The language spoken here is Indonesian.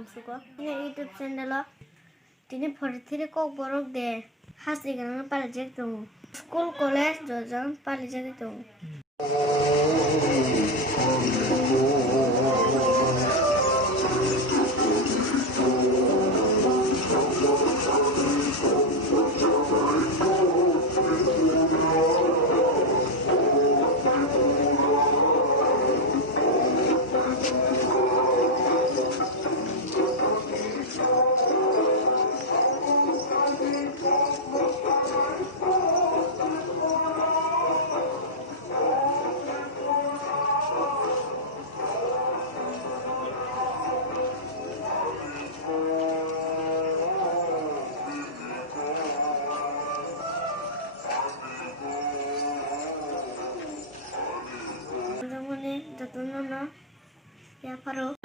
amsuko ini YouTube channel tini phorithiri kok borok de hasi gan palijek tung school college jojon palijek tung Jatuh nono ya paro